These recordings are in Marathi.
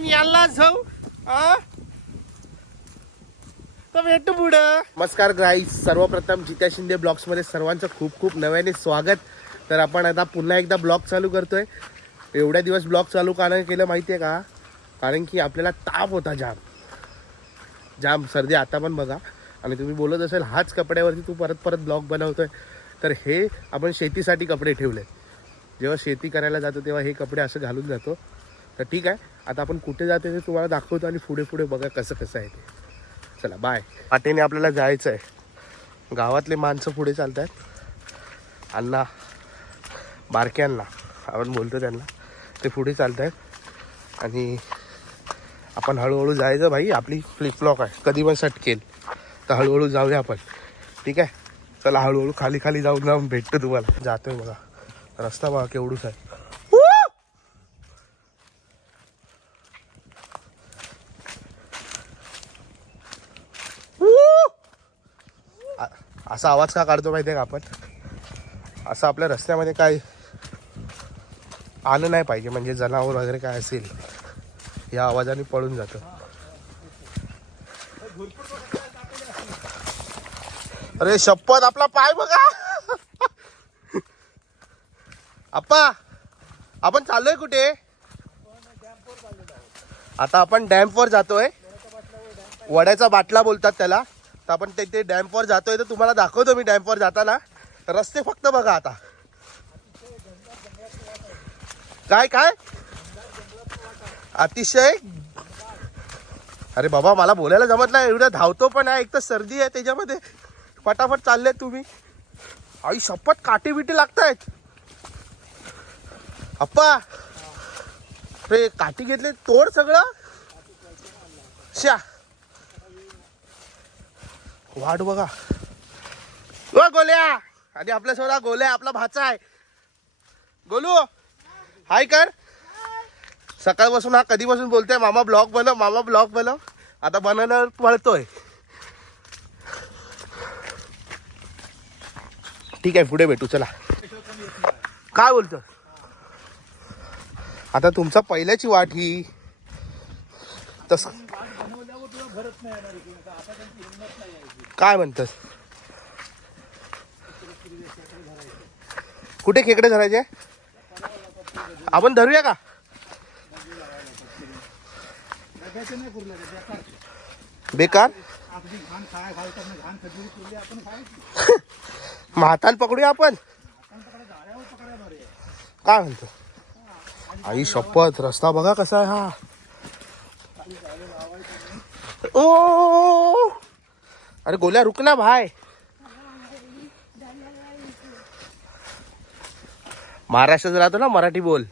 आपण याला जाऊ तर भेटू पुढं. नमस्कार गाईस, सर्वप्रथम जित्या शिंदे ब्लॉग्स मध्ये सर्वांचं खूप खूप नव्याने स्वागत. तर आपण आता पुन्हा एकदा ब्लॉग चालू करतोय. एवढ्या दिवस ब्लॉग चालू का नाही केलं माहिती आहे का? कारण की आपल्याला ताप होता, जाम सर्दी. आता पण बघा, आणि तुम्ही बोलत असेल हाच कपड्यावरती तू परत परत ब्लॉग बनवतोय. तर हे आपण शेतीसाठी कपडे ठेवले. जेव्हा शेती करायला जातो तेव्हा हे कपडे असं घालून जातो. तर ठीक आहे, आता आपण कुठे जातो ते तुम्हाला दाखवतो आणि पुढे पुढे बघा कसं कसं आहे ते. चला बाय. वाटेने आपल्याला जायचं आहे. गावातले माणसं पुढे चालत आहेत, अण्णा बारक्यांना आपण बोलतो त्यांना, ते पुढे चालत आहेत आणि आपण हळूहळू जायचं. भाई आपली फ्लिपफ्लॉप आहे, कधी पण सटकेल, तर हळूहळू जाऊया आपण. ठीक आहे, चला हळूहळू खाली खाली जाऊन भेटतो तुम्हाला. जातोय बघा, रस्ता बघा केवढूच आहे. असा आवाज का काढतो माहिती आहे का आपण? असं आपल्या रस्त्यामध्ये काय आलं नाही पाहिजे, म्हणजे जनावर वगैरे काय असेल या आवाजाने पळून जातं. अरे शपथ, आपला पाय बघा. आप्पा, आपण चाललोय कुठे? आता आपण डॅम्पवर जातोय. वड्याचा बाटला बोलतात त्याला. तर आपण ते डॅम्पवर जातोय. तर तुम्हाला दाखवतो मी डॅम्पवर जाताना. रस्ते फक्त बघा आता. काय काय अतिशय. अरे बाबा, मला बोलायला जमत नाही, एवढं धावतो पण आहे. एक तर सर्दी आहे त्याच्यामध्ये. फटाफट चालले तुम्ही. आई शपथ, काटे बिटे लागतायत. अप्पा, रे काठी घेतले, तोड सगळं. शा, वाट बघा. ओ गोल्या, आणि आपल्यासोबत गोल्या आपला भाचा आहे. गोलू, हाय कर. सकाळपासून हा कधीपासून बोलतोय मामा ब्लॉग बनव, मामा ब्लॉग बनव. आता बनवल्यावर पळतोय. ठीक आहे, पुढे भेटू. चला. काय बोलतो? आता तुमचा पहिल्याची वाट ही. तस काय म्हणतस? कुठे खेकडे धरायचे? आपण धरूया का? बेकार. हातान पकडूया आपण. काय म्हणतो? आई शपथ, रस्ता बघा कसा आहे हा. ओ, अरे गोल्या रुक ना भाई. महाराष्ट्रात राहतो ना, मराठी बोल.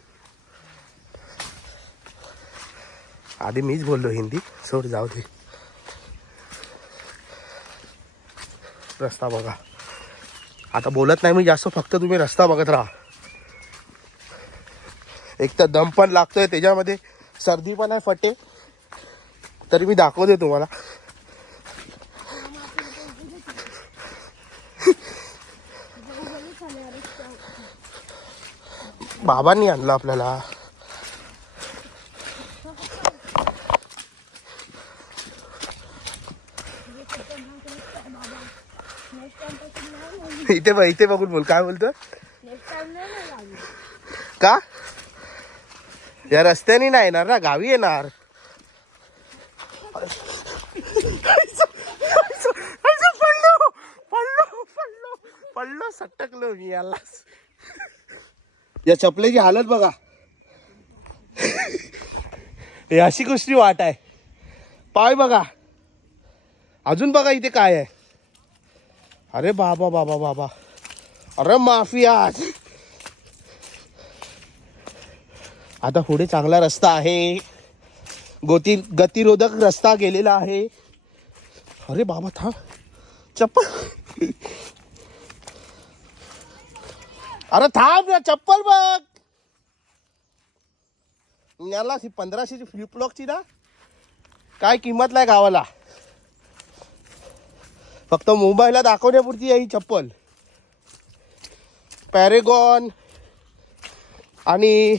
आधी मीच बोललो हिंदी, सोड जाऊ दे. रस्ता बघा. आता बोलत नाही मी जास्त, फक्त तुम्ही रस्ता बघत राहा. एक तर दम पण लागतोय, त्याच्यामध्ये सर्दी पण आहे फटे. तरी मी दाखवते तुम्हाला. बाबांनी आणलं आपल्याला. इथे बघून बोल. काय बोलतो? का? या रस्त्याने नाही येणार ना, गावी येणार. पडलो सटकलो मी याला. या चपलेची हालत बघा. हे अशी कुस्ती वाट आहे. पाय बघा, अजून बघा इथे काय आहे. अरे बाबा बाबा बाबा, अरे माफिया. आता पुढे चांगला रस्ता आहे, गतिरोधक रस्ता गेलेला आहे. अरे बाबा थांब, चप्पल. अरे थांब ना, चप्पल बघ. याला 1500ची फ्लिपफ्लॉपची ना, काय किंमत नाही गावाला. फक्त मुंबईला दाखवण्यापुरती आहे ही चप्पल. पॅरेगॉन आणि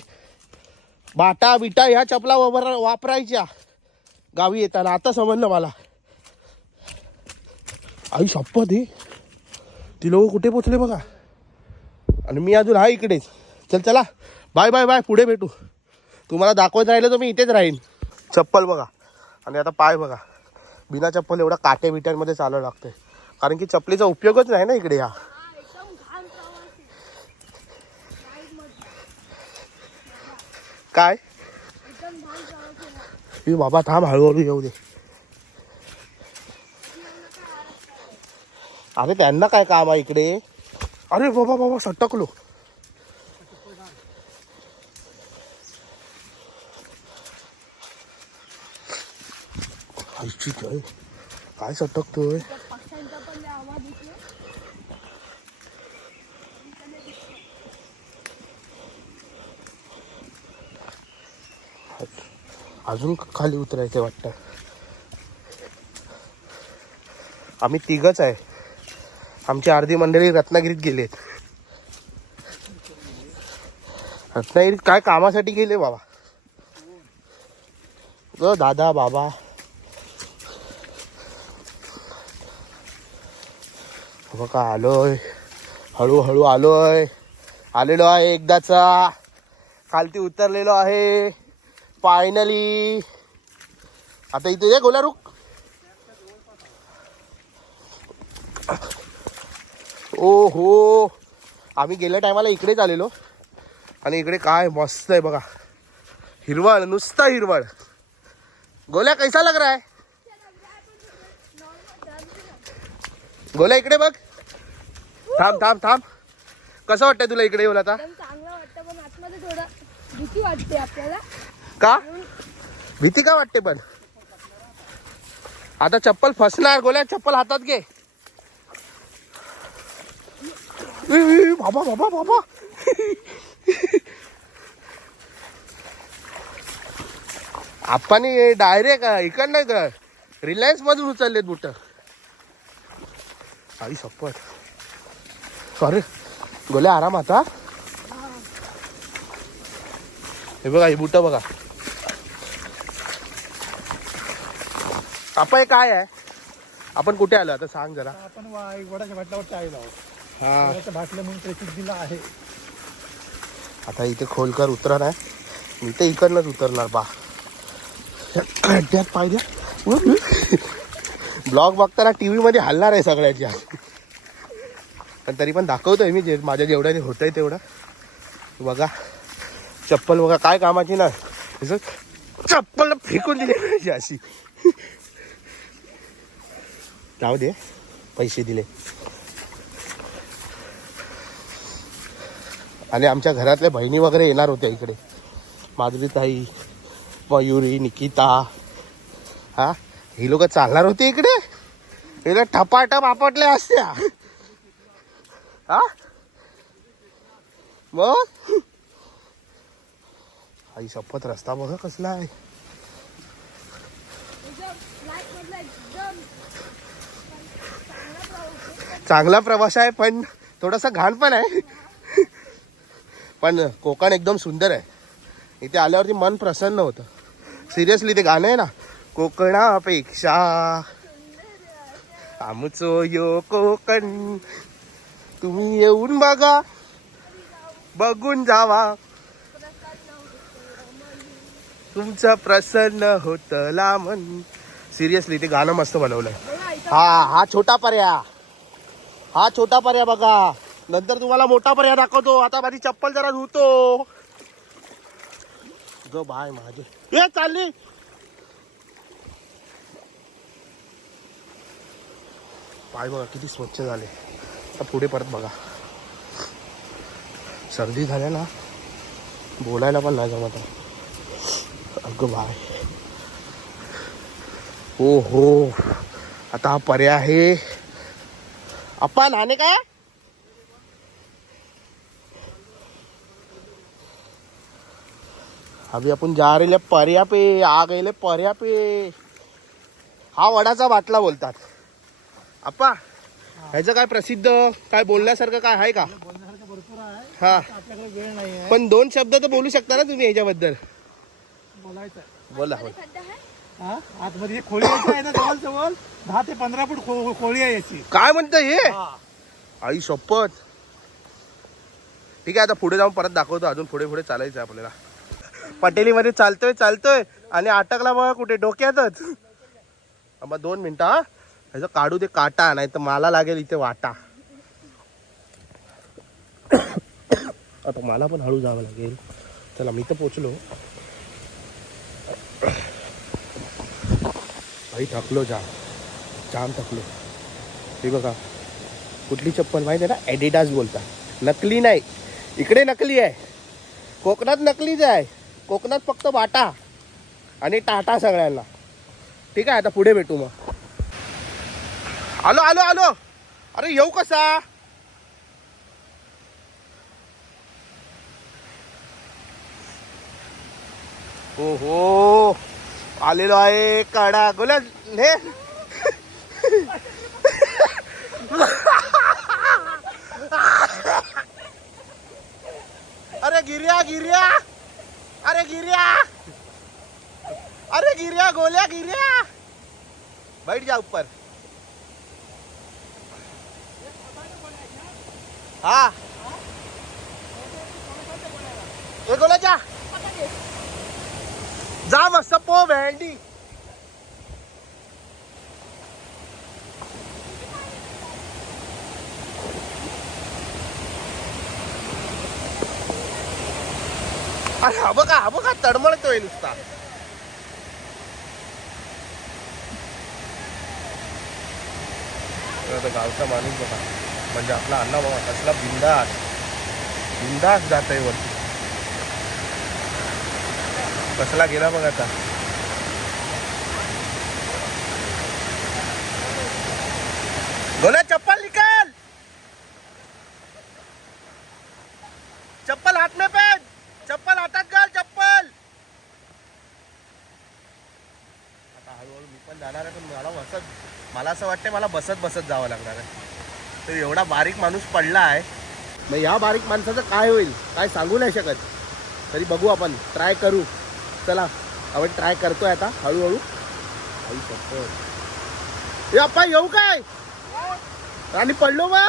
बाटा बिटा ह्या चपला वापरायच्या गावी येताना. आता समजलं मला. आई शपथ हे ती लोक कुठे पोचले बघा. आणि मी अजून हा इकडेच. चला बाय बाय बाय. पुढे भेटू. तुम्हाला दाखवत राहिलं तर मी इथेच राहीन. चप्पल बघा आणि आता पाय बघा. बिना चप्पल एवढा काटे बिट्यांमध्ये चालावं लागतंय. कारण की चपलीचा उपयोगच नाही ना इकडे. हा काय बाबा थांब हळूहळू येऊ दे. अरे त्यांना काय काम आहे इकडे. अरे बाबा बाबा सटकलो. काय सटकतोय. अजून खाली उतरायचं वाटतं. आम्ही तिघच आहे. आमची अर्धी मंडळी रत्नागिरीत गेलेत. रत्नागिरीत काय कामासाठी गेले बाबा. दादा बाबा बघा आलोय. हळूहळू आलोय. आलेलो आहे एकदाचा. खालती उतरलेलो आहे फायनली. आता इथे ये गोला रुक. ओ हो आम्ही गेल्या टायमाला इकडेच आलेलो. आणि इकडे काय मस्त आहे बघा. हिरवळ नुसता हिरवळ. गोल्या कैसा लग रहा है. गोल्या इकडे बघ. थांब थांब थांब. कसं वाटतंय तुला इकडे येऊन आता. चांगलं वाटतं पण आतमध्ये थोडं भीती वाटते आपल्याला. का भीती का वाटते पण. आता चप्पल फसणार. गोल्या चप्पल हातात घे. बाबा बाबा बाबा. आपण डायरेक्ट इकडनं रिलायन्स मधून उचललेत बुट. आई शपथ. सॉरी गोल्या आराम. आता हे बघा ही बुट बघा. आपण हे काय आहे. आपण कुठे आलो आता सांग जरा. आपण वडाच्या भाटल्यावर आलेलो आहोत. हा वडाच्या भाटल्या म्हणून ट्रेकिंग दिला आहे. आता इथे खोलकर उतरणार आहे. मी तर इकडनंच उतरणार बा. खड्ड्यात पाय द्या. ब्लॉग बघताना टी व्हीमध्ये हलणार आहे सगळ्याच्या. पण तरी पण दाखवतोय मी माझ्या जेवढ्याने होत आहे तेवढं. बघा चप्पल बघा काय कामाची ना. चप्पल फेकून दिली पाहिजे अशी. जाऊ दे पैसे दिले. आणि आमच्या घरातल्या बहिणी वगैरे येणार होत्या इकडे. माधुरी ताई मयुरी निकिता. हा ही लोक चालणार होते इकडे. हिला ठपाठप आपटल्या असत्या. हा मग आई शपथ. रस्ता बघा कसला आहे. चांगला प्रवास आहे पण थोडासा घाण पण आहे. पण कोकण एकदम सुंदर आहे. इथे आल्यावरती मन प्रसन्न होतं. सिरियसली ते गाणं आहे ना. कोकणापेक्षा आमचो यो कोकण. तुम्ही येऊन बघा. बघून जावा. तुमचं प्रसन्न होतला मन. सिरियसली ते गाणं मस्त बनवलंय. हा छोटा पर्या. हा छोटा पर्या बघा. नंतर तुम्हाला मोठा पर्या दाखवतो. आता माझी चप्पल जरा धुतो. ग बाय माझे. ये चालली. पाय बघा किती स्वच्छ झाले. आता पुढे परत बघा. सर्दी झाल्या ना बोलायला पण नाही जमत. अगं बाय. हो हो आता हा पर्याय आहे. आपण आने काय. अभी आपण जा रहे पर्या पे. आ गए पर्या पे. हा वडाचा बाटला बोलतात. अप्पा ह्याचं काय प्रसिद्ध काय बोलण्यासारखं काय आहे का. बोलण्यासारखं भरपूर आहे. हा आपल्याकडे वेळ नाही आहे. पण 2 शब्द तर बोलू शकता ना तुम्ही ह्याच्याबद्दल. बोलायचं आहे. बोला मध्ये खड्डा आहे? हा आतमध्ये एक खोळी यायची आहे ना, जवळ जवळ 10 ते 15 फूट खोळी आहे याची. काय म्हणतं हे हा. आई शपथ. ठीक आहे, आता पुढे जाऊन परत दाखवतो. अजून पुढे पुढे चालायचं आहे आपल्याला. पटेलीमध्ये चालतोय आणि अटकला बघा कुठे, डोक्यातच. आम्हा 2 मिनिटं हा, ह्याचं काढू दे काटा, नाही तर मला लागेल इथे वाटा. आता मला पण हळू जावं लागेल. चला मी तर पोचलो. आई थकलो, जाम थकलो. हे बघा कुठली चप्पल माहिती आहे ना, ॲडिडास बोलता. नकली नाही, इकडे नकली आहे, कोकणात नकलीच आहे. कोकणात फक्त बाटा आणि टाटा सगळ्यांना. ठीक आहे, आता पुढे भेटू मग. आलो आलो आलो. अरे येऊ कसा? हो हो, आलेलो आहे. काढा गोल्या हे. अरे गिर्या गिर्या, अरे गिर्या, अरे गिर्या, गोल्या गिर्या, बैठ जा ऊपर. हा ए गोल्या जा मस्त पो भेंडी. अरे हा बघा तडमळतोय नुसता. गावचा माणूस बघा, म्हणजे आपला अण्णा बघा कसला बिंदास जात आहे वरती. कसला गेला बघ आता. गोल्या चप्पल निकाल, चप्पल हाथ में पहन, चप्पल हातात घाल, चप्पल. आता हळूहळू मी पण जाणार आहे, पण मला असं वाटतं मला बसत जावं लागणार आहे. तर एवढा बारीक माणूस पडला आहे, मग या बारीक माणसाचं काय होईल काय सांगू नाही शकत. तरी बघू, आपण ट्राय करू. चला आपण ट्राय करतोय आता हळूहळू. आई शपथ. ए अप्पा येऊ काय? आणि पडलो बा.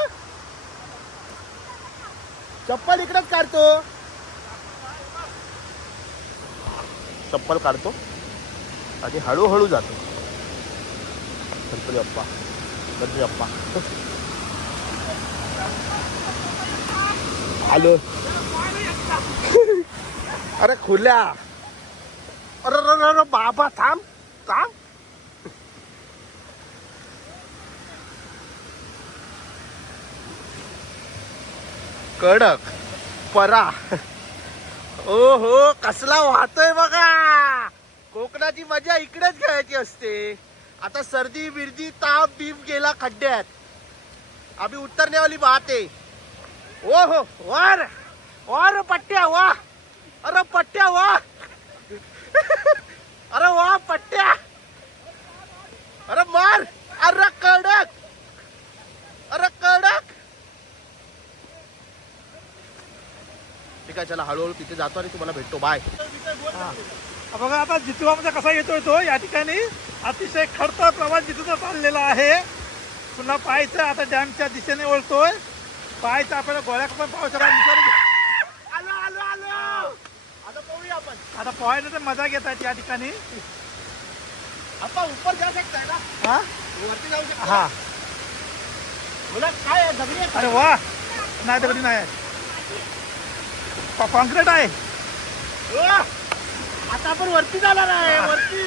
चप्पल इकडेच काढतो, चप्पल काढतो आणि हळूहळू जातो. गणपती अप्पा, गणपती अप्पा आलो. अरे खुल्या, अरे बाबा थांब थांब. कडक परा. ओ हो, कसला वाहतोय बघा. कोकणाची मजा इकडेच घ्यायची असते. आता सर्दी बिर्दी ताप बीप गेला खड्ड्यात, अभी उतरने वाली बात है. ओ हो वार वार पट्ट्या वाह, अरे पट्ट्या वाह, अरे वाह पट्ट्या, अरे मार, अरे कडक, अरे कडक. ठीक आहे, चला हळूहळू तिथे जातो आणि तुम्हाला भेटतो. बाय. बघा आता जितवामध्ये कसा येतोय तो, या ठिकाणी अतिशय खडतर प्रवास जिथून चाललेला आहे. पुन्हा पाहायचं आता डॅमच्या दिशेने वळतोय. पाहायचं आपल्याला गोळ्या पण पावसाळा आलो आलो आलो. आता पोहूया आपण. आता पोहायला तर मजा घेतात या ठिकाणी. आपण ऊपर जाऊ शकताय ना, हा वरती जाऊ शकता. हा, बोला काय आहे, दगडी आहे? अरे वा, नाही दगडी नाही आहे, कॉन्क्रीट आहे. आता आपण वरती जाणार आहे, वरती.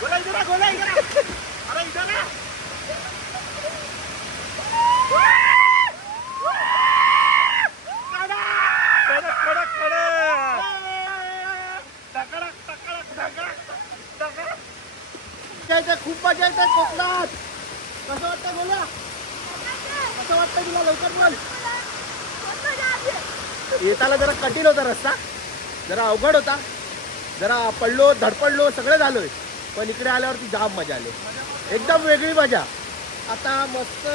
गोला इधर आ, गोला इधर आ. अरे इधर आ. कडक कडक कडक. खूप मजा येते कोकणात. कसं वाटतं बोला, कसं वाटतं तुला? लवकर बोल. येताना जरा कठीण होता रस्ता, जरा अवघड होता, जरा पडलो धडपडलो सगळं झालोय, पण इकडे आल्यावरती जाम मजा आली, एकदम वेगळी मजा. आता मस्त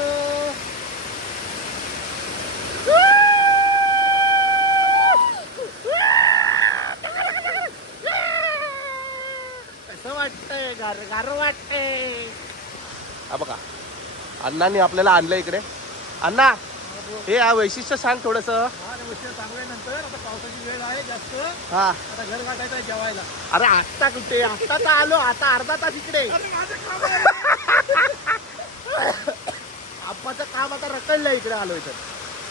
वाटतंय गार वाटतंय. हा बघा अण्णांनी आपल्याला आणलं इकडे. अण्णा हे वैशिष्ट्य सांग थोडस. चांगल्या नंतर आता पावसाची वेळ आहे जास्त. हा आता घर गाठायचं आहे जेवायला. अरे आत्ता कुठे, आत्ता तर आलो, आता अर्धा तास इकडे. आप्पाचं काम आता रखडलं इकडे आलोय तर.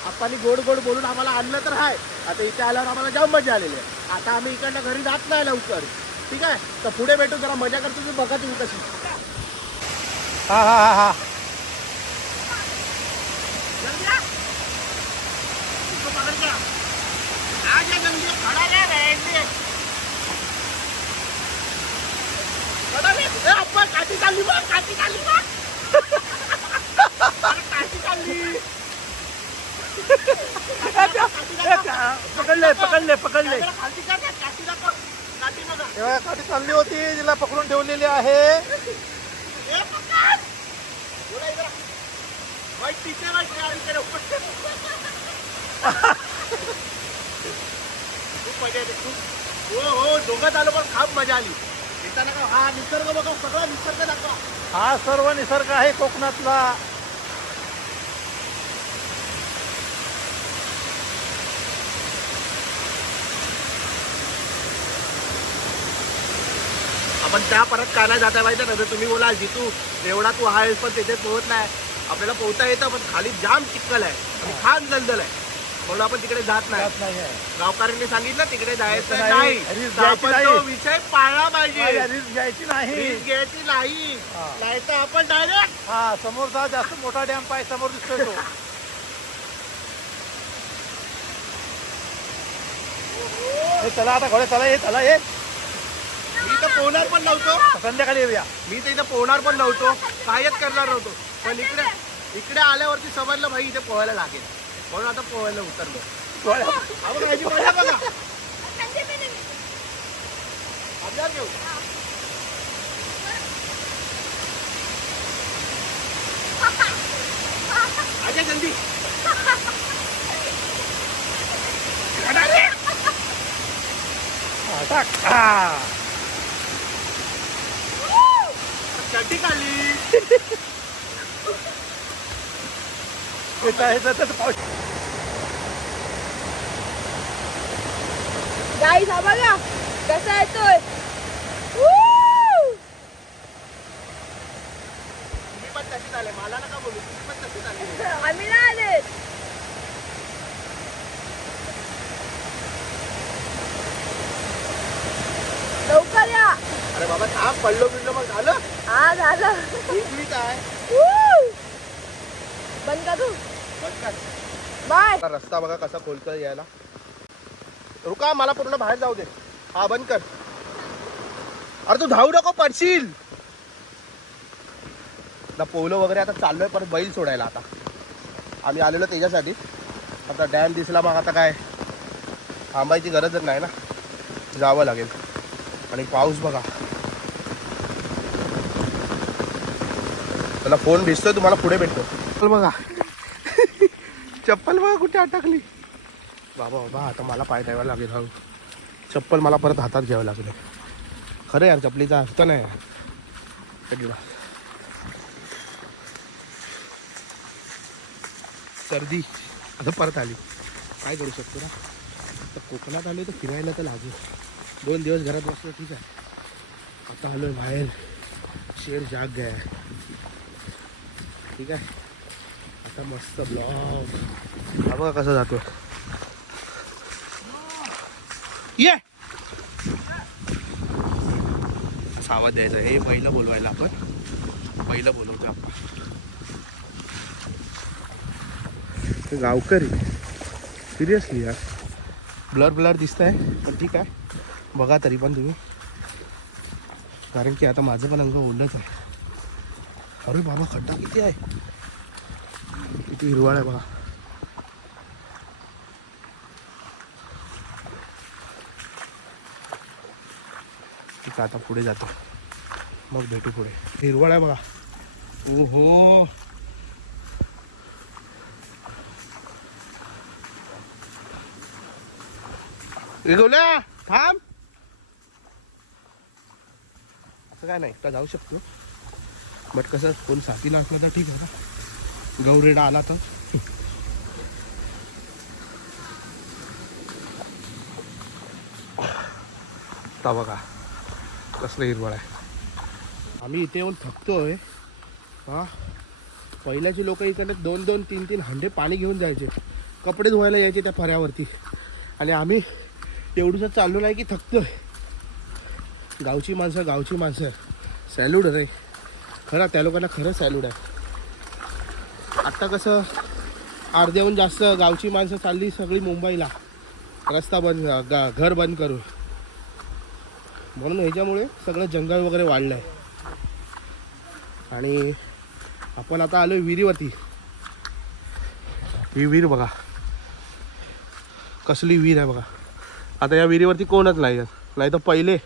आप्पानी गोड गोड बोलून आम्हाला आणलं तर आहे. आता इथे आल्यावर आम्हाला जाम मजा आलेली आहे. आता आम्ही इकडनं घरी जात नाही लवकर. ठीक आहे तर पुढे भेटू, जरा मजा करतो. तुम्ही बघा तुम्ही कशी. हा हा हा हा काठी चालली बघ, काठी चालली बघ. काठी चालली. पकडले पकडले पकडले. काठी काठी दाखव, काठी बघा. तेव्हा काठी चालली होती, तिला पकडून ठेवलेली आहे. ए, पकड. बोला इकडं. वाईट टीचर वाईट आहे इकडे. खूप मजा येते खूप. हो दोघं आलो पण खूप मजा आली. येताना का हा निसर्ग बघा, सगळा निसर्ग दाखवा. हा सर्व निसर्ग आहे कोकणातला. आपण त्या परत का नाही जाता माहिती ना. तुम्ही बोला जितू एवढा तू आहेस पण तिथे पोहत नाही. आपल्याला पोहता येतं पण खाली जाम चिखल आहे आणि खान दलदल आहे म्हणून आपण तिकडे जात नाही. जात नाही आहे. गावकऱ्यांनी सांगितलं तिकडे जायचं नाही. नाही. रिस्क तर घ्यायची आपण नाही. तो विषय पाळला पाहिजे. रिस्क घ्यायची नाही. रिस्क घ्यायची नाही. हा. नाही तर आपण डायरेक्ट हा समोरचा जास्त मोठा डॅम पाय समोर दिसतोय तो. हे चला आता घोडे चला, हे चला हे. मी तर पोहणार पण नव्हतो. संध्याकाळी येऊया. मी तर इथं पोहणार पण नव्हतो. कायच करणार नव्हतो. पण इकडे आल्यावरती समजलं भाई इथे पोहायला लागेल म्हणून आता पोहायला उतरलो. हा बघा, याची मजा बघा. आपल्याला घेऊ. आजा जल्दी. हा, टाक. हा. चड्डी खाली. पाऊस. गाईस हा बघा कसा येतोय. तुम्ही पण तशीच आले. मला नका बोलू. तुम्ही पण तशीच आले. आम्ही नाही आले. लवकर या. अरे बाबा थांब, पडलो बिडलो मग झालं. हा झालं. इंग्लिश आहे. बंद का तू. बंद कर. बाय. आता रस्ता बघा कसा खोलतोय यायला. रुका, मला पूर्ण बाहेर जाऊ दे. हा बंद कर. अरे तू धावू नको, पडशील ना. पोहलो वगैरे आता चाललोय परत बैल सोडायला. आता आम्ही आलेलो त्याच्यासाठी. आता डॅम दिसला मग आता काय थांबायची गरजच नाही ना, जावं लागेल. आणि पाऊस बघा. त्याला फोन दिसतोय तुम्हाला, पुढे भेटतो. चल बघा चप्पल बघा कुठे अटकली. बाबा बाबा आता मला पाय द्यावा लागेल. हळू. चप्पल मला परत हातात घ्यावं लागेल. खरं यार चपलीचा अर्थ नाही यार. कधी सर्दी आता परत आली. काय करू शकतो ना. तर कोकणात आलो तर फिरायला तर लागेल. 2 दिवस घरात बसलो ठीक आहे. आता आलोय बाहेर. शेर जाग गया. ठीक आहे. आता मस्त ब्लॉग. हा बघा कसं जातो. ये आवाज द्यायचा. हे पहिलं बोलवायला आपण. पहिलं बोलवतो आपण. गावकरी सिरियसली यार. ब्लर ब्लर दिसत आहे पण ठीक आहे. बघा तरी पण तुम्ही, कारण की आता माझं पण अंग ओलच आहे. अरे बाबा खड्डा किती आहे. किती हिरवाळ आहे बघा. ठीक आहे आता पुढे जातो मग भेटू पुढे. हिरवाळ आहे बघा. ओहो गोल्या थांब. तसं काय नाही, का जाऊ शकतो. बट कसं कोण साथीला असलं तर ठीक आहे ना, गौरेडा आला तर. आता बघा कसलं हिरवळ आहे. आम्ही इथे येऊन थकतोय. हां, पहिल्याचे लोक इकडे 2-2, 3-3 हंडे पाणी घेऊन जायचे, कपडे धुवायला यायचे त्या फऱ्यावरती. आणि आम्ही एवढंच चाललो नाही की थकतोय. गावची माणसं सॅल्यूड रे, खरं त्या लोकांना खरं सॅल्यूड आहे. आत्ता कसं अर्ध्याहून जास्त गावची माणसं चालली सगळी मुंबईला, रस्ता बंद, घर बंद करून. म्हणून ह्याच्यामुळे सगळं जंगल वगैरे वाढलं आहे. आणि आपण आता आलो विहिरीवरती. ही विहीर बघा कसली विहीर आहे बघा. आता या विहिरीवरती कोणच नाही तर पहिले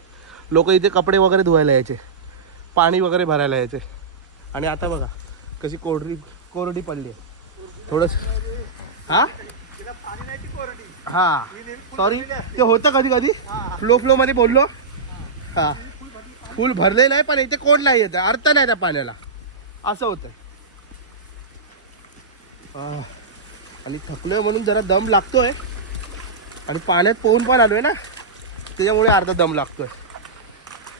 लोक इथे कपडे वगैरे धुवायला यायचे, पाणी वगैरे भरायला यायचे. आणि आता बघा कशी कोरडी पडली आहे थोडंस. हां हां सॉरी, ते होतं कधी कधी फ्लो मध्ये बोललो. हां, फुल भरले नाही पण इथे कोण नाही येतं, अर्थ नाही त्या पाण्याला, असं होतं. आणि थकलोय म्हणून जरा दम लागतोय. आणि पाण्यात पोहून पण आलोय ना, त्याच्यामुळे अर्धा दम लागतोय.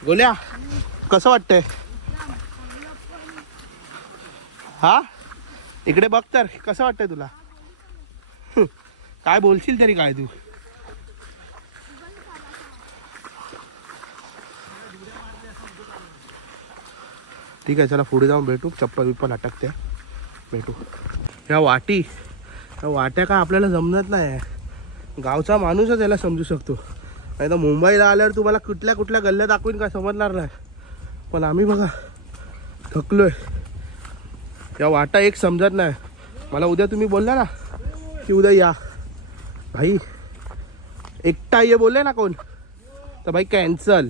गोल्या कसं वाटतंय? हा, इकडे बघ तर कसं वाटतंय तुला? काय बोलशील तरी काय तू? ठीक आहे, चला पुढे जाऊन भेटू. चप्पल विप्पल अटकते, भेटू. ह्या वाट्या काय आपल्याला जमत नाही. गावचा माणूसच याला समजू शकतो, नाही तर मुंबईला आल्यावर तुम्हाला कुठल्या गल्ल्या दाखवून काय समजणार नाही. पण आम्ही बघा थकलोय. या वाटा एक समजत नाही मला. उद्या तुम्ही बोलला ना की उद्या या, भाई एकटा ये बोलले ना कोण, तर भाई कॅन्सल.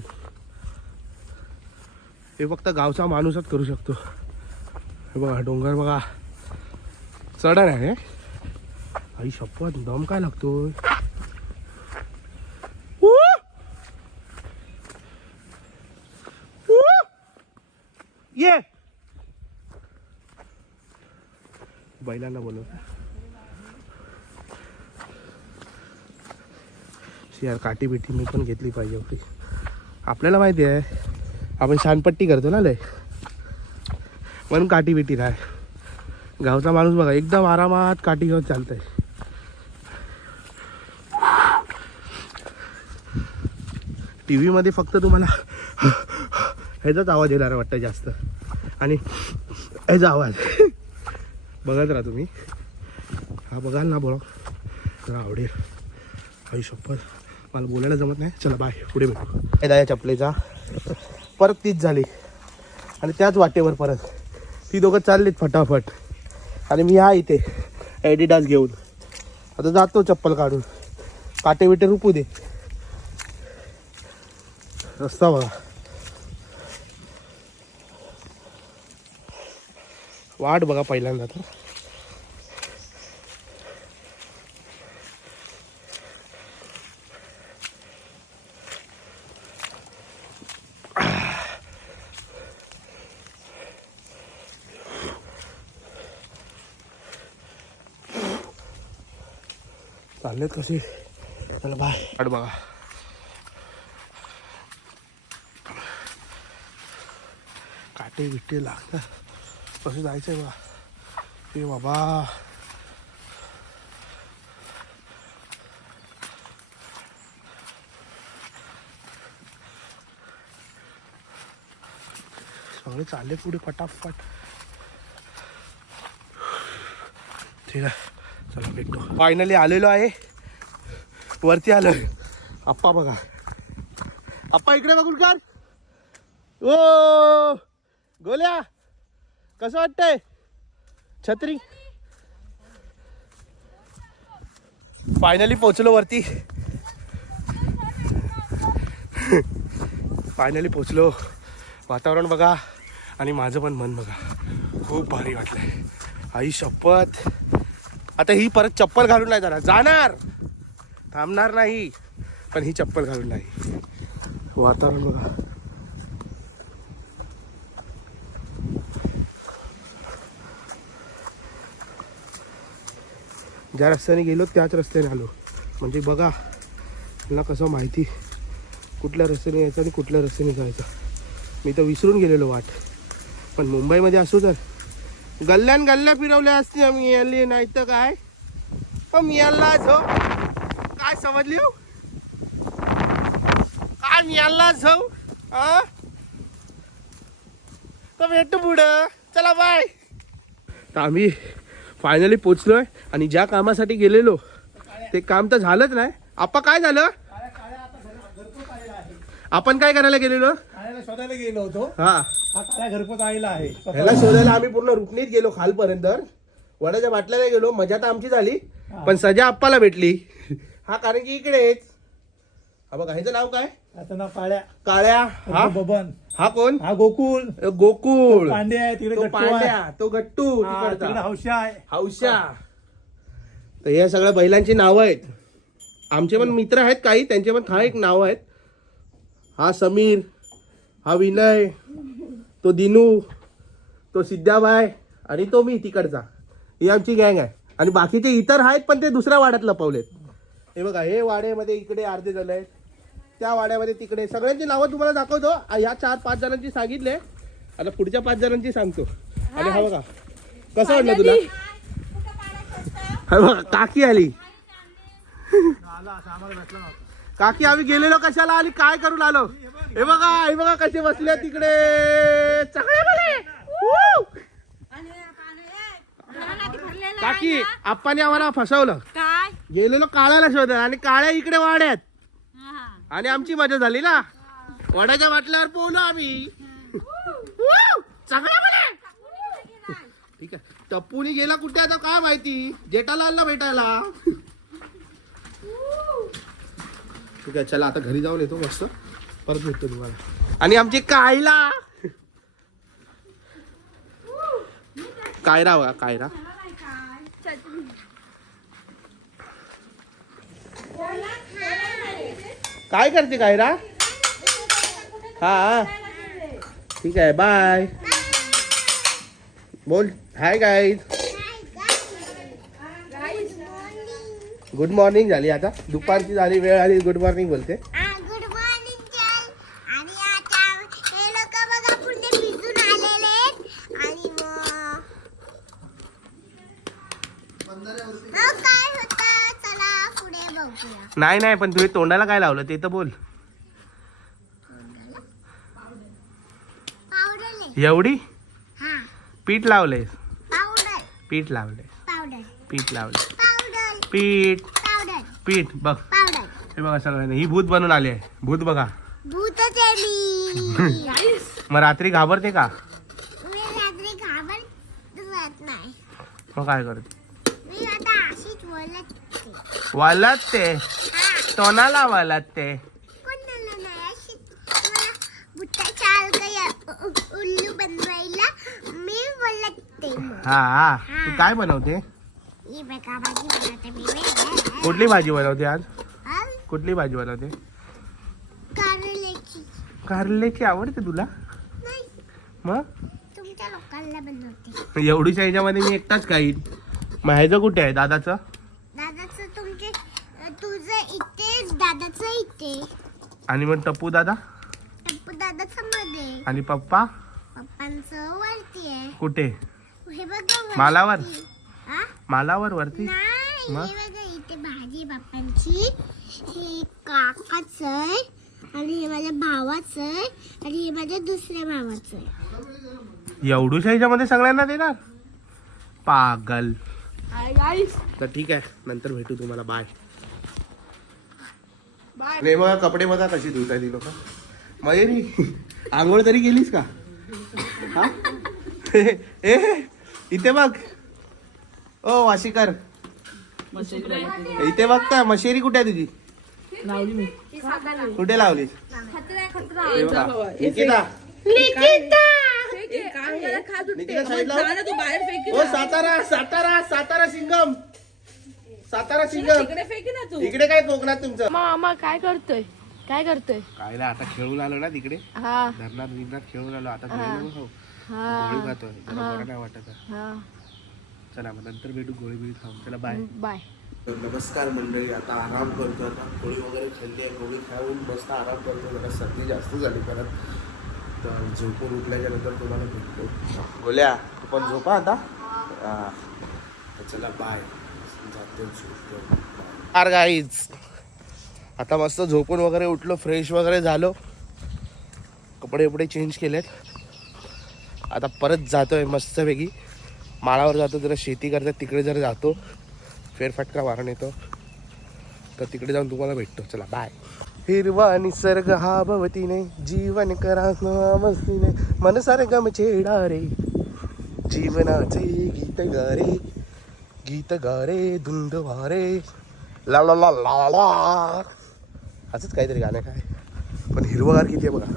हे फक्त गावचा माणूसच करू शकतो. हे बघा डोंगर बघा, चढण आहे. आई शपथ, दम काय लागतोय. ये बैलांना बोलव यार. काठी बिठी मी पण घेतली पाहिजे होती. आपल्याला माहिती आहे आपण शानपट्टी करतो ना लय, म्हणून काठी बिठी नाही. गावचा माणूस बघा एकदम आरामात काठी घेऊन चालतंय. टी व्हीमध्ये फक्त तुम्हाला ह्याचाच आवाज येणार वाटतं जास्त, आणि ह्याचा आवाज बघत राहा तुम्ही. हा बघाल ना बोला तर आवडेल. काही शपथ मला बोलायला जमत नाही. चला बाय, पुढे भेटू. या चपलेचा परत तीच झाली आणि त्याच वाटेवर परत ती दोघं चाललीत फटाफट. आणि मी हा इथे ॲडिडास घेऊन आता जातो चप्पल काढून. काटे बिटे रुपू दे. रस्ता बघा, वाट बघा पहिल्यांदा तर. चाललेत कशी. चला बाय. वाट बघा. काटे बिटे लागतात. कसं जायचंय बघा. ते बाबा सगळे चालले पुढे फटाफट. ठीक आहे, चला भेटतो. फायनली आलेलो आहे, वरती आलोय. आप्पा बघा, आप्पा इकडे बघून कर. ओ गोल्या कसं वाटतंय? छत्री. फायनली पोचलो वरती. फायनली पोचलो. वातावरण बघा आणि माझं पण मन बघा, खूप भारी वाटलंय. आई शपथ, आता ही परत चप्पल घालून नाही जाणार, थांबणार नाही. पण ही चप्पल घालून नाही. वातावरण बघा, ज्या रस्त्याने गेलो त्याच रस्त्याने आलो. म्हणजे बघा मला कसं माहिती कुठल्या रस्त्याने यायचं आणि कुठल्या रस्त्याने जायचं. मी तर विसरून गेलेलो वाट. पण मुंबईमध्ये असू तर गल्ल्यान गल्ल्या फिरवल्या असते आम्ही याली, नाही तर काय पण मिळालाच हो. काय समजली हो, काय मिळालाच हो. तर भेटू पुढं, चला बाय. तर आम्ही फायनली पोचलोय आणि ज्या कामासाठी गेलेलो ते काम तर झालंच नाही. आप्पा काय झालं, आपण काय करायला गेलेलो, शोधायला गेलो होतो. हा हा काळ्या घरपोच आलेला आहे. ह्याला शोधायला आम्ही पूर्ण रुपणीत गेलो खालपर्यंत. वड्याच्या बाटल्याला गेलो, मजा तर आमची झाली पण सजा आप्पाला भेटली. हा कारण की इकडेच हा बघा, ह्याचं नाव काय, त्याचं नाव काळ्या. काळ्या. हा बबन. हा कोण, हा गोकुळ. गोकुळ. पांडे आहे तिकडे, तो गट्टू आहे. पांड्या, तो गट्टू हा, तिकडे तिकडचा. हौशा आहे. हौशा. तर या सगळ्या बैलांची नावं आहेत. आमचे पण मित्र आहेत काही, त्यांचे पण हा एक नाव आहेत. हा समीर, हा विनय, तो दिनू, तो सिद्धाबाई आणि तो मी तिकडचा. ही आमची गँग आहे. आणि बाकीचे इतर आहेत पण ते दुसऱ्या वाड्यात लपवलेत. हे बघा, हे वाड्यामध्ये इकडे अर्धे जण आहेत, त्या वाड्यामध्ये तिकडे. सगळ्यांची नावं तुम्हाला दाखवतो. ह्या 4-5 जणांची सांगितले, आता पुढच्या 5 जणांची सांगतो. आणि हा बघा कसं वाटलं तुला. हा बघा काकी आली. काकी आम्ही गेलेलो कशाला आली, काय करून आलो. हे बघा कसे बसले तिकडे सगळे बघे. काकी आप्पाने आम्हाला फसवलं. काय गेलेलो काळ्याला शोधत आणि काळ्या इकडे वाड्यात. आणि आमची मजा झाली ना, वड्याच्या बाटल्यावर पोहलो आम्ही. ठीक आहे. टप्पूनी गेला कुठे आता काय माहिती, जेठालालला भेटायला. ठीक आहे, चला आता घरी जाऊन येतो मस्त, परत भेटतो तुम्हाला. आणि आमची कायला कायरा बघा, कायरा काय करते कायरा. हा ठीक आहे, बाय. बोल हाय गाईज. गुड मॉर्निंग झाली, आता दुपारची झाली वेळ आली, गुड मॉर्निंग बोलते. गुड मॉर्निंग चल. आणि आता हे लोक बघा पुढे भिजून आलेले आहेत. आणि मग काय होतं, चला पुढे बघूया. नाही पण तुझ्या तोंडाला काय लावलं ते तर बोल. पावडर. एवढी हा, पीठ लावलेस, पावडर. पीठ लावले, पावडर. पीठ लावले, पावडर. पीठ पावडर. पीठ बघ. पावडर. हे बघा सगळ्यांनी ही भूत बनून आली आहे. भूत बघा. भूतच आहे मी. मग रात्री घाबरते का, मी रात्री घाबरत नाही. मग काय करते, मी आता अशीच बोलत. वालते तोंडाला वालते. कोणाला नाही अशीच मला भूताच्या अलका उल्लू बनवायला मी बोलते. हा तू काय बनवते, ही बघा भाजी बनवते मी. कुठली भाजी बनवते आज, हा? कुठली भाजी बनवते. कारल्याची. कारल्याची आवडते तुला, नाही, मग तुमच्या लोकांना बनवते. एवढीच्या ह्याच्यामध्ये मी एकटाच खाईन. मग ह्याचं कुठे आहे दादाचं. दादाचं तुझं इथे, दादाचं इथे. आणि मग टप्पू दादा टप्पू दादाचं मध्ये. आणि पप्पा पप्पांचं वरती आहे. कुठे, हे बघा वरती. मालावर. हा? मालावर वरती. नाही, मग? हे बघा इथे भाजी बाप्पांची. हे काकाचं आहे आणि हे माझ्या भावाचं आहे आणि हे माझ्या दुसऱ्या भावाचं आहे. एवढूच्या ह्याच्यामध्ये सगळ्यांना देणार, पागल. Hi guys. तर ठीक आहे, नंतर भेटू तुम्हाला. बाय. नाही बघा, कपडे बघा कशी धुताय ती लोक. मयुरी आंघोळ तरी गेलीस का. हा ए इथे बघ, ओ वाशीकर इथे बघता. मशेरी कुठे आहे तुझी, कुठे लावलीस. हे बघा, निकिता निकिता साईडला हो. ओ सातारा सिंगम, सातारा सिंगम. इकडे काय कोकणात तुमचं. मामा काय करतोय, काय करतोय. कायला आता खेळून आलो ना तिकडे, हा धरणात खेळून आलो. आता हा. गोळी खातोय, जरा बरं नाही वाटत आहे. हा चला मग नंतर भेटू, गोळी बिळी खाऊन. चला बाय. बाय. तर नमस्कार मंडळी, आता आराम करतो. आता गोळी वगैरे खाल्ली आहे, गोळी खाऊन मस्त आराम करतो. जरा सर्दी जास्त झाली परत, तर झोपून उठल्याच्या नंतर तुम्हाला भेटतो. गोल्या तू पण झोपा आता. हां चला बाय. जाते झोपतो. गाईज आता मस्त झोपून वगैरे उठलो, फ्रेश वगैरे झालो, कपडे वपडे चेंज केलेत. आता परत जातोय मस्तपैकी माळावर जातो, जरा शेती करतात तिकडे जरा जातो, फेरफटका मारून येतो. तर तिकडे जाऊन तुम्हाला भेटतो. चला बाय. हिरवा निसर्ग हा भवतीने, जीवन करा मस्तीने, मन सरगम छेडा रे, जीवनाचे गीत गारे, गीत गारे धुंद वारे, ला ला ला ला ला. असंच काहीतरी गाणं काय, पण हिरवगार किती आहे बघा,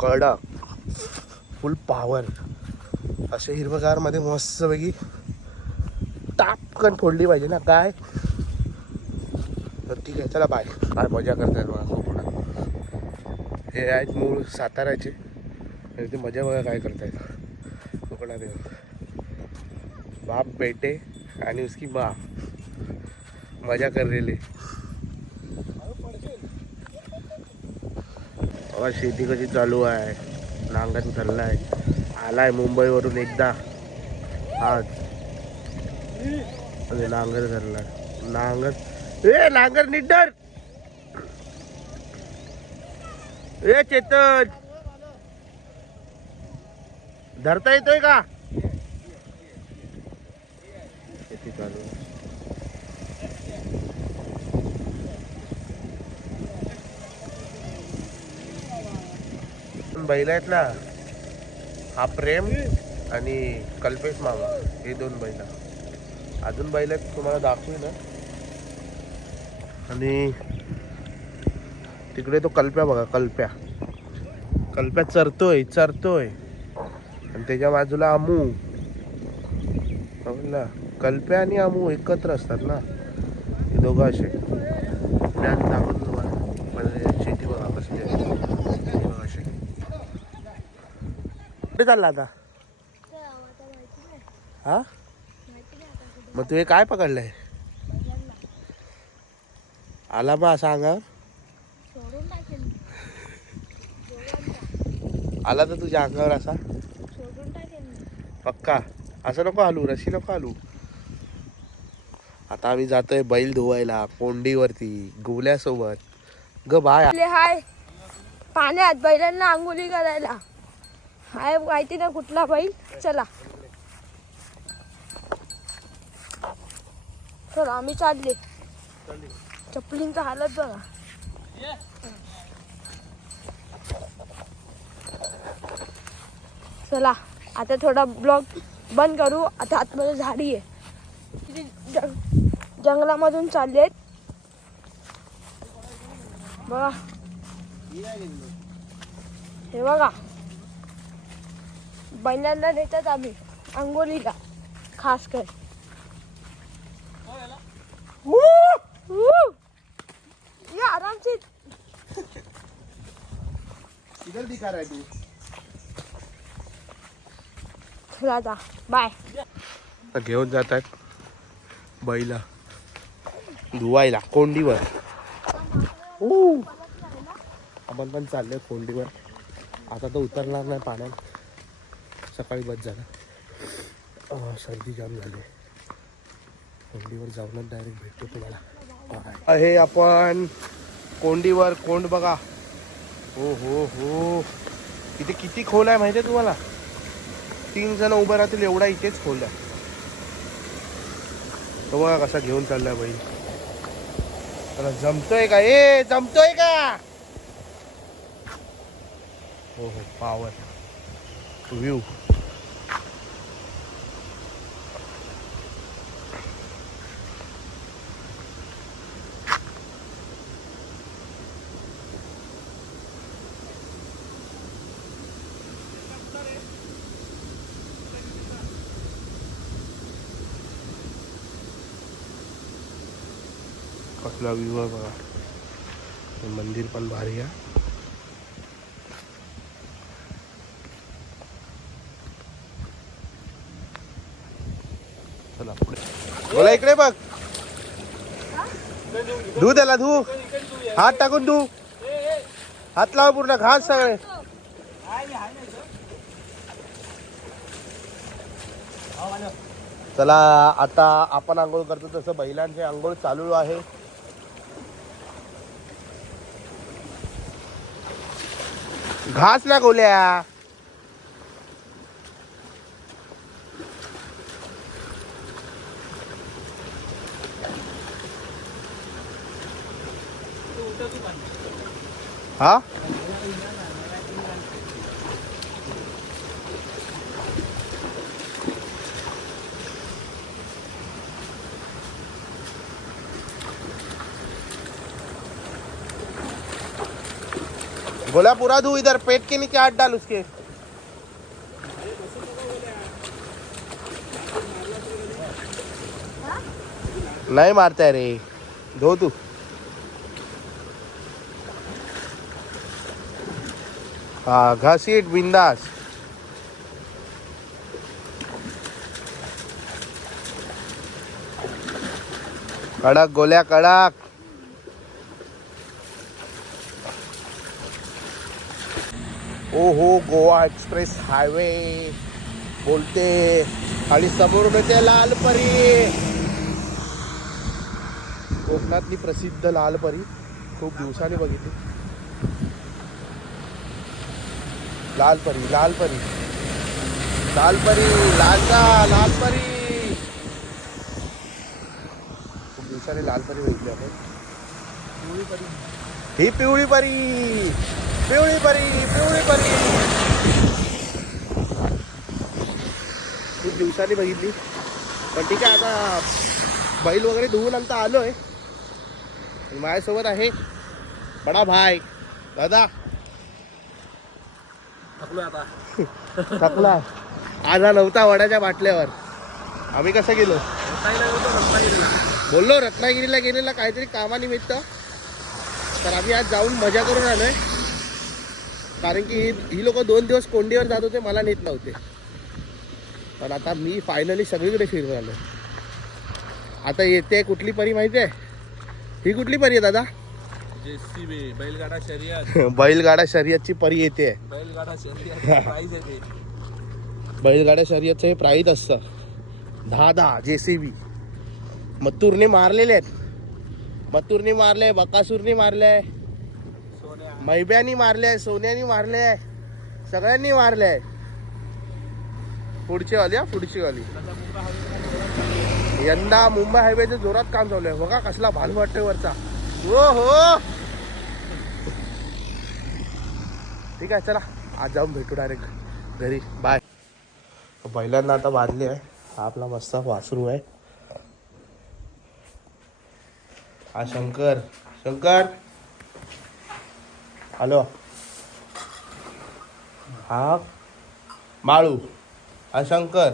कडक फुल पॉवर. अशा हिरवगारमध्ये मस्तपैकी टापकन फोडली पाहिजे ना काय. तर ठीक आहे चला बाय. काय मजा करतायत बघा कोकणात. हे आहेत मूळ साताऱ्याचे आणि ते मजा बघा काय करतायत कोकणात येऊन. बाप बेटे आणि उसकी माँ मजा कर रेले. बघा शेती कशी चालू आहे, नांगर चाललाय. आलाय मुंबईवरून एकदा आज, आणि नांगर धरलाय. नांगर निड्डर ए चेतन, धरता येतोय का? शेती चालू आहे. बैल आहेत ना, हा प्रेम आणि कल्पेश मामा, हे दोन बैल. अजून बैल आहेत तुम्हाला दाखवू ना. आणि तिकडे तो कल्प्या बघा, कल्प्या चरतोय. आणि त्याच्या बाजूला अमू. समजला, कल्प्या आणि अमू एकत्र असतात ना, हे दोघं असे. दाखवतो तुम्हाला शेती बघा कसली आहे. असे कुठे चालला आता? हा मग तू हे काय पकडलंय? आला मग असा अंगावर आला तर तुझ्या अंगावर असा पक्का. असं नको हलू, रशी नको हलू. आता आम्ही जातोय बैल धुवायला कोंडीवरती गोल्यासोबत. ग बाय हाय पाण्यात बैलांना आंघोळी करायला. हाय माहिती ना कुठला बैल. चला चला आम्ही चालले. चपलींचा हालत बघा. चला आता थोडा ब्लॉग बंद करू. आता आतमध्ये झाडी आहे, जंगलामधून चाललेत बघा. हे बघा बैलांना नेतात आम्ही आंघोळीला खास कर. ये आराम से इधर दिखा रहा है तू. चला आता बाय. घेऊन जात आहेत बैला धुवायला कोंडीवर. आपण पण चाललोय कोंडीवर. आता तर उतरणार नाही पाण्यात, सकाळी बस झाला. सर्दी जाम झाली. कोंडीवर जाऊनच डायरेक्ट भेटतो तुम्हाला. हे आपण कोंडीवर. कोंड बघा. हो हो हो, इथे किती खोल आहे माहिती आहे तुम्हाला? 3 जण उभं राहतील एवढा इथेच खोल आहे. तो बघा कसा घेऊन चाललाय बाई. त्याला जमतोय का? जमतोय का? हो हो, पॉवर व्ह्यू. कसला व्ह्यू आहे बघा. मंदिर पण भारी आहे. चला पुढे. बोला इकडे बघ. धू त्याला धू. हात टाकून धू. हात लाव पूर्ण घास सगळे. चला आता आपण आंघोळ करतो तसं बैलांची आंघोळ चालू आहे. घास ना गोल्या. हा गोला पूरा धू. इधर पेट के नीचे हाथ डाल उसके. नहीं मारता है रे. धो तू. हाँ घसीट बिंदास. कडक गोल्या कडक. ओहो गोवा एक्सप्रेस हायवे बोलते आणि समोर मिळते लाल परी. कोकणातली प्रसिद्ध लाल परी खूप दिवसांनी बघितली. लाल परी लाल परी लाल परी लालचा लाल परी. खूप दिवसांनी लाल परी बघितली आपण. पिवळी परी. ही पिवळी परी. पिवळी परी पिवळी परी खूप दिवसांनी बघितली. पण ठीक आहे आता बैल वगैरे धुवून आमचा आलोय. माझ्यासोबत आहे बडा भाई दादा. थकला. आज हा नव्हता वडाच्या बाटल्यावर. आम्ही कसं गेलो बोललो रत्नागिरीला गेलेला काहीतरी कामानिमित्त. तर आम्ही आज जाऊन मजा करून आलोय. कारण की ही लोक 2 दिवस कोंडीवर जात होते, मला नेत नव्हते. पण आता मी फायनली सगळीकडे फिरून आलो. आता येते कुठली परी माहिती आहे? ही कुठली परी आहे दादा? JCB बैलगाडा शर्यत. बैलगाडा शर्यतची परी येते. बैलगाडा शर्यत प्राइस आहे ते. बैलगाडा शर्यतचं हे प्राईज असतं 10 JCB. मत्तूरने मारलेले आहेत. मत्तूरने मारले, बकासूरने मारले, मैब्यानी मारले, सोन्यानी मारले, सगळ्यांनी मारले. पुढची वाली यंदा मुंबई हायवेचं जोरात काम चालू आहे. बघा कसला भालू वाटतोय वरचा. हो हो ठीक आहे चला आज जाऊन भेटू डायरेक्ट घरी. बाय. बैलांना आता बांधले आहे. हा आपला मस्त वासरू आहे. हा शंकर. हॅलो. हा माळू. हा शंकर.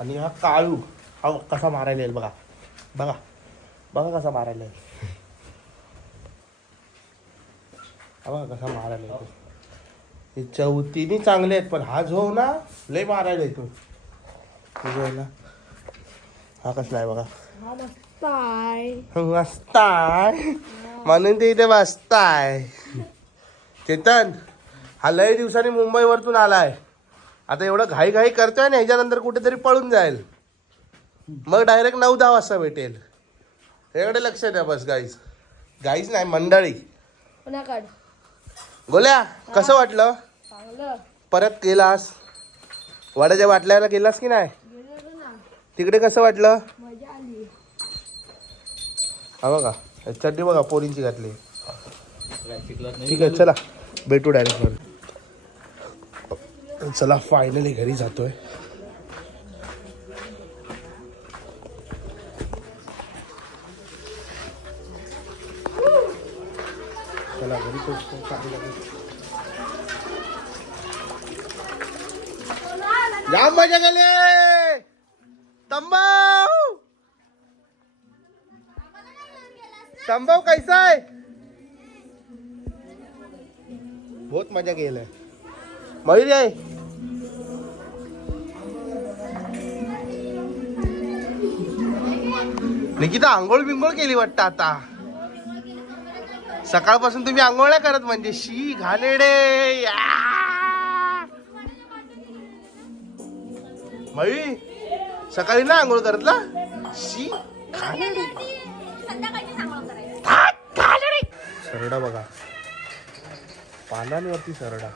आणि हा काळू. हा कसा मारायला येईल बघा. बघा कसा मारायला येईल. हा बघा कसा मारायला येतो. हे चौथीनी चांगले आहेत पण हा जो ना लय मारायला येतो. हा कसला आहे बघा. मस्त आहे म्हणून ते इथे बसताय. चेतन हा लय दिवसांनी मुंबईवरतून आलाय. आता एवढं घाई करतोय ना, ह्याच्यानंतर कुठेतरी पळून जाईल. मग डायरेक्ट 9-10 वाजता भेटेल. याकडे लक्ष द्या बस. गाईज नाही मंडळी. गोल्या कसं वाटलं? परत गेलास वडाच्या बाटल्याला गेलास की नाही? तिकडे कसं वाटलं? हा बघा चड्डी बघा पोरींची घातली. ठीक आहे चला भेटू डायरेक्ट. चला फायनली घरी जातोय. चला घरी जाम मजा गेले. तंबाऊ कैसा है? बहुत मजा केलाय. मयूरी आहे निकिता आंघोळ बिंघोळ केली वाटतं आता. सकाळपासून तुम्ही आंघोळ नाही करत म्हणजे शी घाणेडे भाई. सकाळी ना आंघोळ करत ना शी घाणेरडे. सरडा बघा पानांवरती सरडा.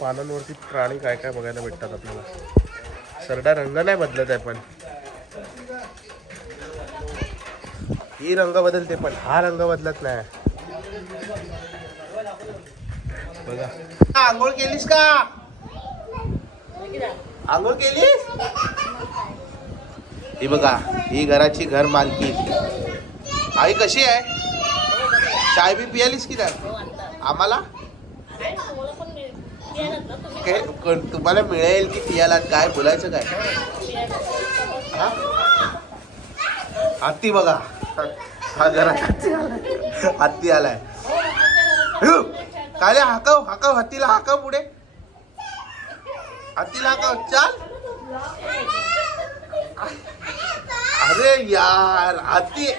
पानांवरती प्राणी काय काय बघायला भेटतात आपल्याला. सरडा रंग नाही बदलत आहे पण ही रंग बदलते पण हा रंग बदलत नाही बघा. आंघोळ केलीस का? आंघोळ केलीस? ही बघा ही घराची घर मालकी. आई कशी आहे? चाय बी पियालीस की नाही? आम्हाला तुम्हाला मिळेल की पियाला? काय बोलायचं काय? हत्ती बघा हा घरात हत्ती आलाय. काय हाकव हाकव हत्तीला हाकव पुढे. हत्तीला हाकव चाल. अरे यार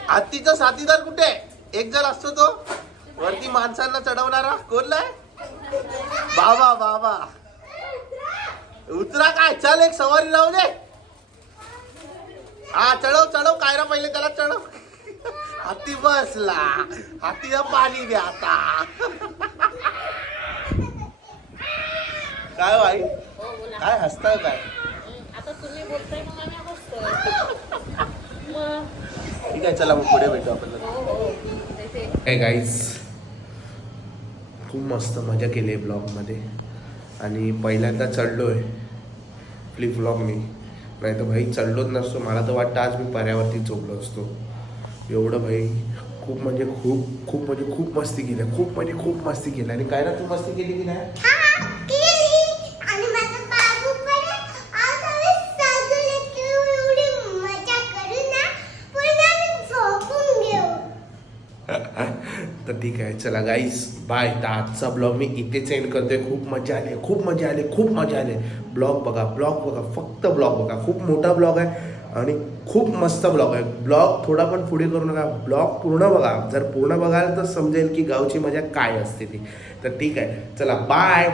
हत्तीचा साथीदार कुठे? एक जण असतो तो वरती माणसांना चढवणारा. कोण नाही? बाबा बाबा उतरा काय. चल एक सवारी राहू दे. हा चढव चढव कायरा पहिले त्याला चढव. हत्ती बसला. हत्तीला पाणी द्या आता. काय भाई काय हसताय काय? ठीक आहे चला मग पुढे भेटू आपण. काय गाईज खूप मस्त मजा केली आहे ब्लॉगमध्ये आणि पहिल्यांदा चढलोय फ्लिप व्लॉगनी. नाही तर भाई चढलोच नसतो. मला तर वाटतं आज मी पर्यावरती झोपलो असतो. एवढं भाई खूप म्हणजे खूप खूप म्हणजे खूप मस्ती केली. खूप म्हणजे खूप मस्ती केली. आणि काय ना तू मस्ती केली की नाही? तर ठीक आहे चला गाईस बाय. तर आजचा ब्लॉग मी इथेच एंड करतोय. खूप मजा आली खूप मजा आली खूप मजा आली. ब्लॉग बघा फक्त ब्लॉग बघा. खूप मोठा ब्लॉग आहे आणि खूप मस्त ब्लॉग आहे. ब्लॉग थोडा पण पुढे करू नका. ब्लॉग पूर्ण बघा. जर पूर्ण बघाल तर समजेल की गावची मजा काय असते ती. तर ठीक आहे चला बाय.